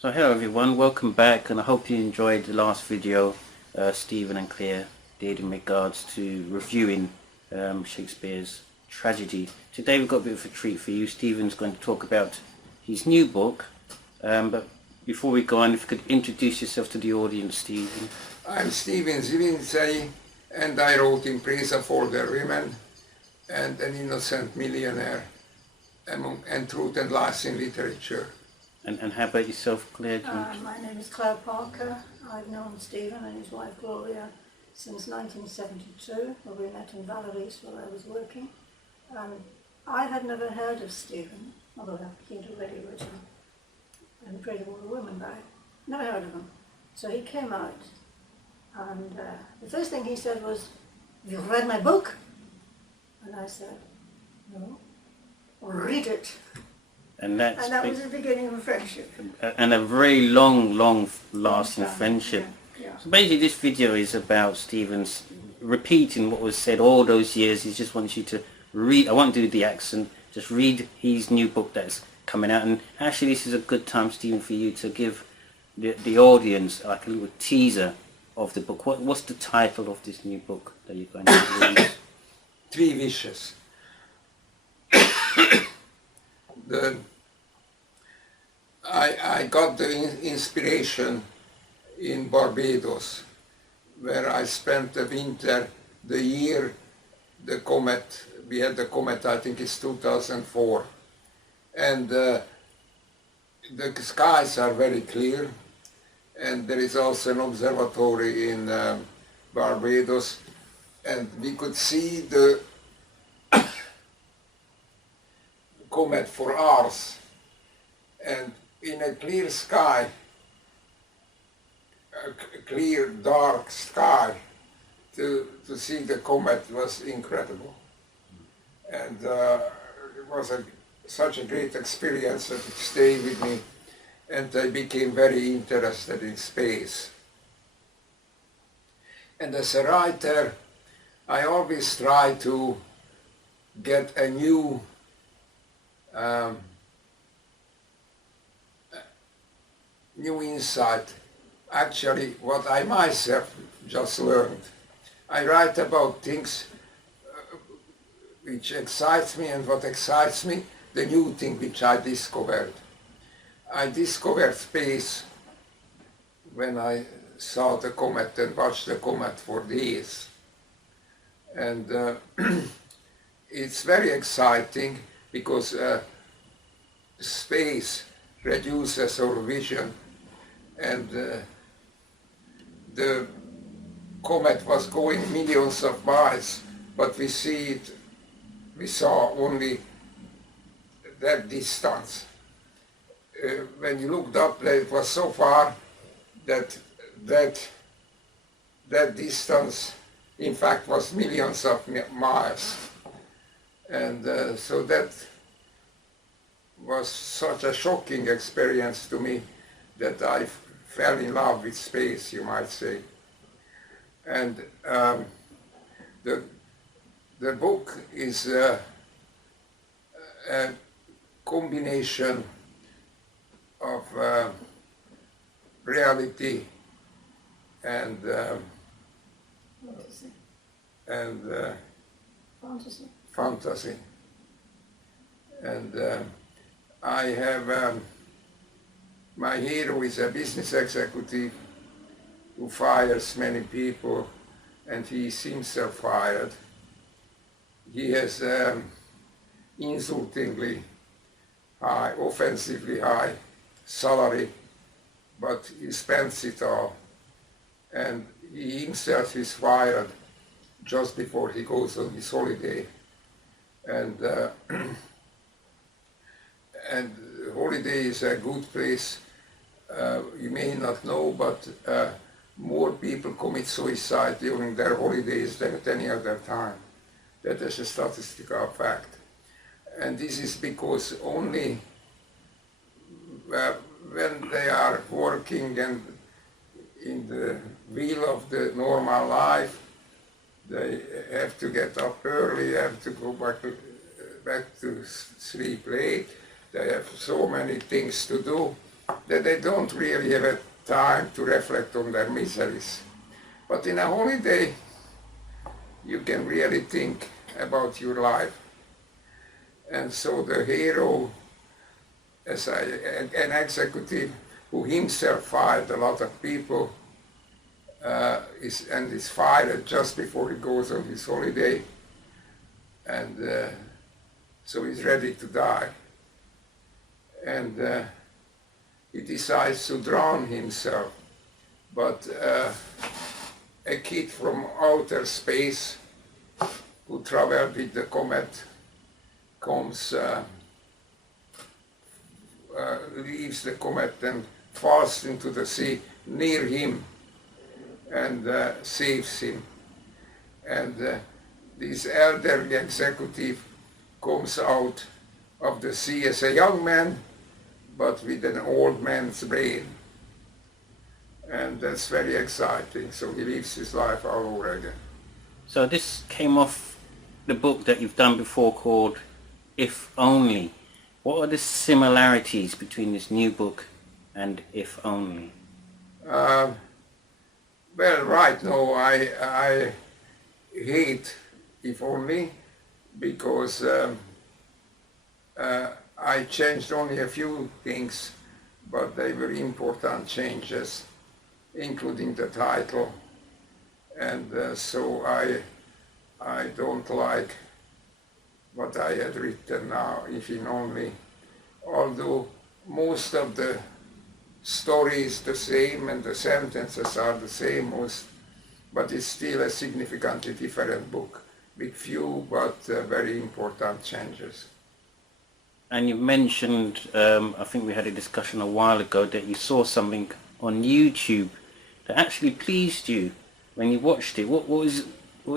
So hello everyone, welcome back, and I hope you enjoyed the last video Stephen and Claire did in regards to reviewing Shakespeare's tragedy. Today we've got a bit of a treat for you. Stephen's going to talk about his new book, but before we go on, if you could introduce yourself to the audience, Stephen. I'm Stephen Vizinczey, and I wrote In Praise of Older Women and An Innocent Millionaire and Truth and Lies in Literature. And how about yourself, Claire? My name is Claire Parker. I've known Stephen and his wife Gloria since 1972, where we met in Valerie's where I was working. I had never heard of Stephen, although he'd already written In Praise of Older Women, but I never heard of him. So he came out, and the first thing he said was, "Have you read my book?" And I said, "No." "Read it." And that was the beginning of a friendship. And a very long lasting friendship. Yeah. So basically this video is about Stephen's repeating what was said all those years. He just wants you to read, I won't do the accent, just read his new book that's coming out. And actually this is a good time, Stephen, for you to give the audience like a little teaser of the book. What's the title of this new book that you're going to release? 3 Wishes. I got the inspiration in Barbados, where I spent the winter, the year the comet, we had the comet, I think it's 2004, and the skies are very clear, and there is also an observatory in Barbados, and we could see the comet for hours, and in a clear sky, a clear dark sky, to see the comet was incredible, and it was such a great experience that it stayed with me, and I became very interested in space. And as a writer, I always try to get a new new insight, actually what I myself just learned. I write about things which excites me, and what excites me, the new thing which I discovered. I discovered space when I saw the comet and watched the comet for days. And it's very exciting because space reduces our vision, and the comet was going millions of miles, but we saw only that distance. When you looked up, it was so far that distance in fact was millions of miles, and so that was such a shocking experience to me that I fell in love with space, you might say. And the book is a combination of reality and fantasy. And I have my hero is a business executive who fires many people, and he is himself fired. He has insultingly high, offensively high salary, but he spends it all, and he himself is fired just before he goes on his holiday. And and holiday is a good place. You may not know, but more people commit suicide during their holidays than at any other time. That is a statistical fact. And this is because only when they are working and in the wheel of the normal life, they have to get up early, have to go back to sleep late. They have so many things to do that they don't really have a time to reflect on their miseries. But in a holiday, you can really think about your life. And so the hero, an executive who himself fired a lot of people, is fired just before he goes on his holiday, and so he's ready to die. And he decides to drown himself, but a kid from outer space who traveled with the comet comes, leaves the comet and falls into the sea near him and saves him. And this elderly executive comes out of the sea as a young man, but with an old man's brain. And that's very exciting. So he lives his life all over again. So this came off the book that you've done before called If Only. What are the similarities between this new book and If Only? Well, right now I hate If Only because I changed only a few things, but they were important changes, including the title. And so I don't like what I had written now, If in Only, although most of the story is the same and the sentences are the same, but it's still a significantly different book with few but very important changes. And you mentioned, I think we had a discussion a while ago, that you saw something on YouTube that actually pleased you when you watched it. What was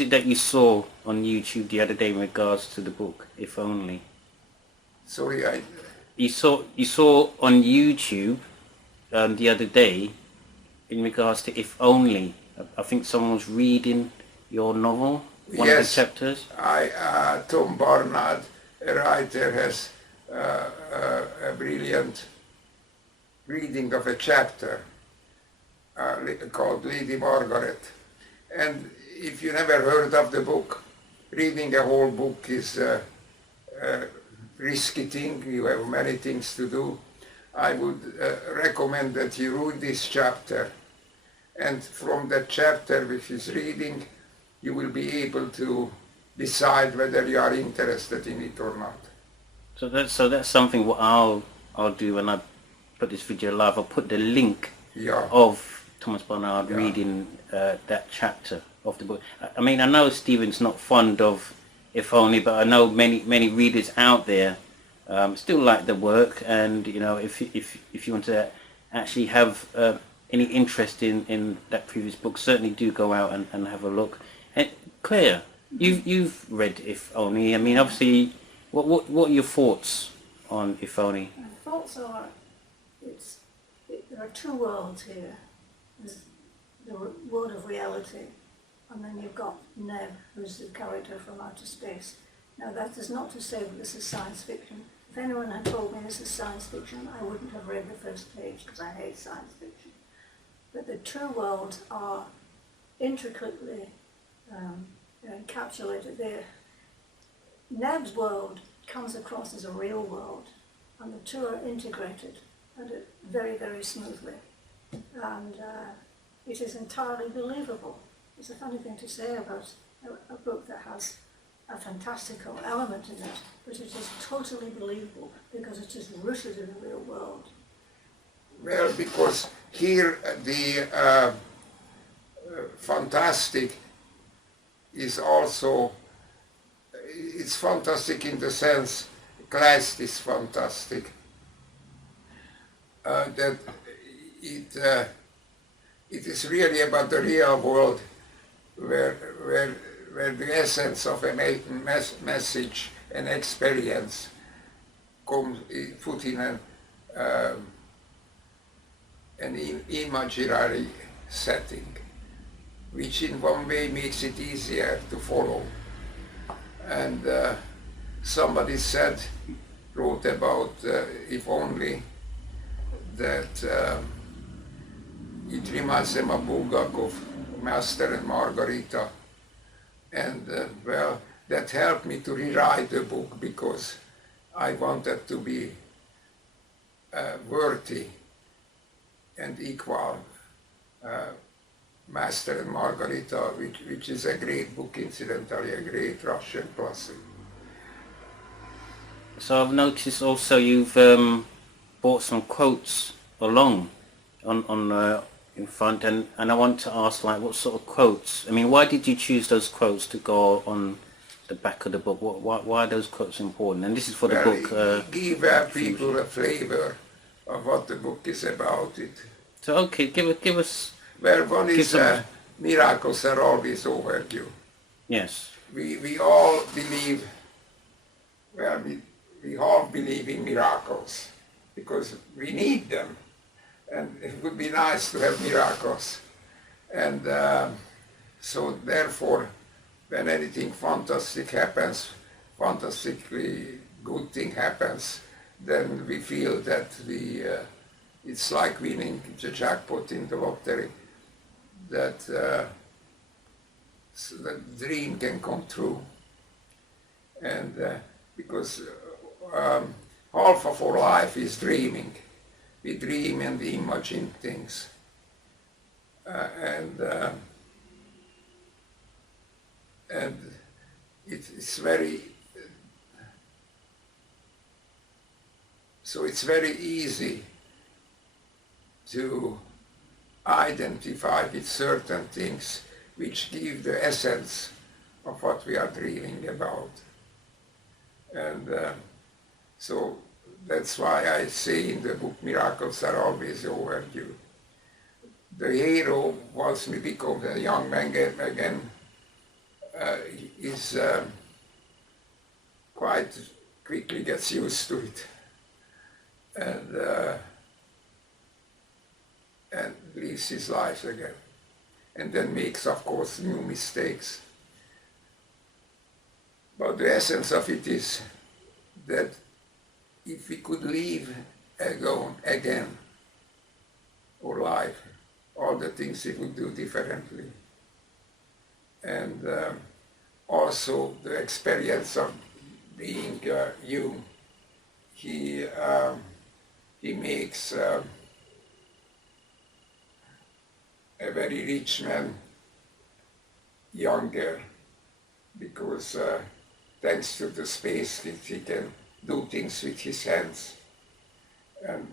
it that you saw on YouTube the other day in regards to the book, If Only? Sorry, You saw on YouTube the other day in regards to If Only. I think someone was reading your novel, one of the chapters. Tom Barnard, a writer, has a brilliant reading of a chapter called Lady Margaret. And if you never heard of the book, reading a whole book is a risky thing. You have many things to do. I would recommend that you read this chapter, and from that chapter which is reading, you will be able to decide whether you are interested in it or not. So that's something what I'll do when I put this video live. I'll put the link of Thomas Barnard reading that chapter of the book. I mean, I know Stephen's not fond of If Only, but I know many readers out there still like the work, and you know, if you want to actually have any interest in that previous book, certainly do go out and have a look. And Claire, you've read If Only. I mean, obviously, what are your thoughts on If Only? My thoughts are, there are two worlds here. There's the world of reality, and then you've got Neb, who's the character from outer space. Now that is not to say that this is science fiction. If anyone had told me this is science fiction, I wouldn't have read the first page because I hate science fiction. But the two worlds are intricately encapsulated there. Neb's world comes across as a real world, and the two are integrated very, very smoothly. And it is entirely believable. It's a funny thing to say about a book that has a fantastical element in it, but it is totally believable because it is rooted in the real world. Well, because here the fantastic is also, it's fantastic in the sense, Kleist is fantastic, that it is really about the real world where the essence of a message and experience comes put in an imaginary setting, which in one way makes it easier to follow. And somebody wrote about If Only, that it reminds them of Bulgakov, Master and Margarita. And well, that helped me to rewrite the book because I wanted to be worthy and equal Master and Margarita, which is a great book, incidentally, a great Russian classic. So I've noticed also you've brought some quotes along on in front, and I want to ask, like, what sort of quotes? I mean, why did you choose those quotes to go on the back of the book? Why are those quotes important? And this is for the book. Give people a flavor of what the book is about. So okay, give us. Well, one is miracles are always overdue. Yes. We all believe. Well, we all believe in miracles because we need them. And it would be nice to have miracles. And so therefore, when anything fantastic happens, fantastically good thing happens, then we feel that it's like winning the jackpot in the lottery, that so the dream can come true. And because half of our life is dreaming. We dream and we imagine things. And it's very, so it's very easy to identify with certain things which give the essence of what we are dreaming about. And so that's why I say in the book, miracles are always overdue. The hero, once we become a young man again, is quite quickly gets used to it, and lives his life again, and then makes, of course, new mistakes. But the essence of it is that if we could live again our life, all the things we would do differently. And also the experience of being you. He makes a very rich man younger because thanks to the space he can do things with his hands, and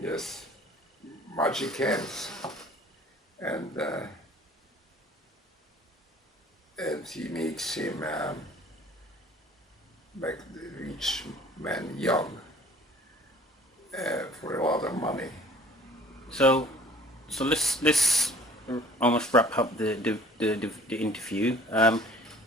yes, magic hands, and he makes him like the rich man young for a lot of money. So let's almost wrap up the interview.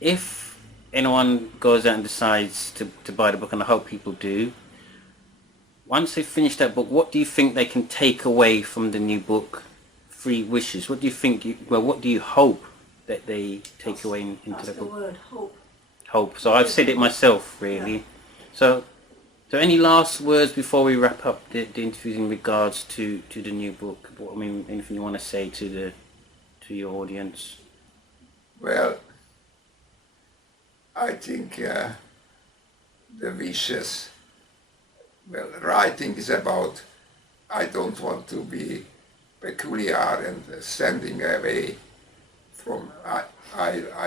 If anyone goes out and decides to buy the book, and I hope people do, once they finish that book, what do you think they can take away from the new book, Three Wishes? What do you think, what do you hope that they take away into the book? That's the word, hope. Hope. So I've said it myself, really. Yeah. So any last words before we wrap up the interviews in regards to the new book? I mean, anything you want to say to your audience? Well, I think the wishes, well, writing is about, I don't want to be peculiar and standing away from, I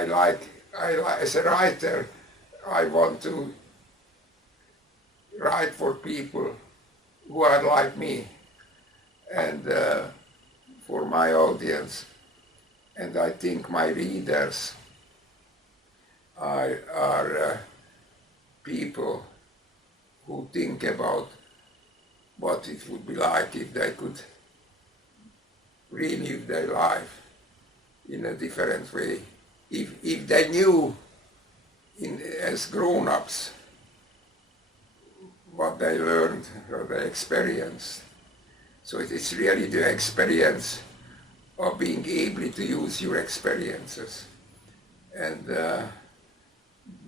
like, as a writer, I want to write for people who are like me and for my audience. And I think my readers are people who think about what it would be like if they could relive their life in a different way. If they knew as grown-ups what they learned or they experienced. So it is really the experience of being able to use your experiences. And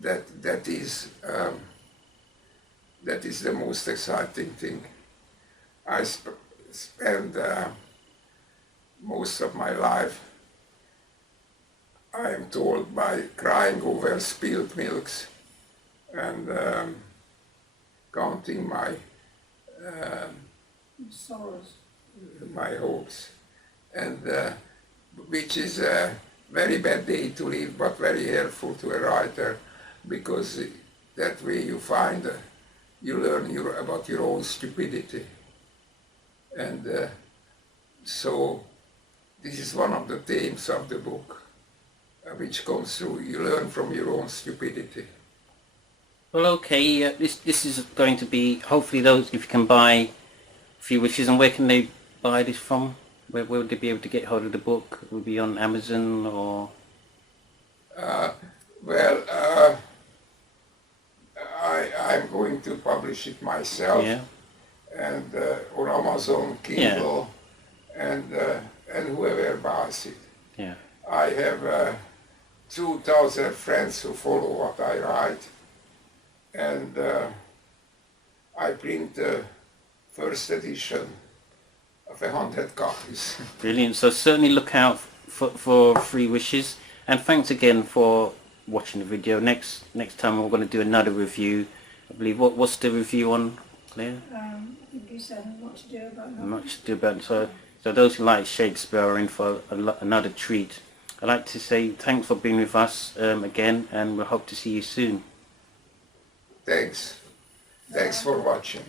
that is the most exciting thing. I spend most of my life, I am told, by crying over spilled milks and counting my Sorrows. my hopes, and which is a very bad day to live, but very helpful to a writer, because that way you find, you learn about your own stupidity. And so this is one of the themes of the book, which comes through. You learn from your own stupidity. Well, okay, this is going to be, hopefully those, if you can buy Three Wishes, and where can they buy this from? Where would they be able to get hold of the book? Will it be on Amazon or? I'm going to publish it myself, Yeah. and on Amazon, Kindle, and whoever buys it. Yeah. I have 2,000 friends who follow what I write, and I print the first edition of 100 copies. Brilliant. So certainly look out for Three Wishes, and thanks again for watching the video. Next time we're going to do another review. I believe what's the review on, Claire? I think you said What to Do About Nothing. Much to do about it. So those who like Shakespeare are in for another treat. I'd like to say thanks for being with us again, and we hope to see you soon. Thanks for watching.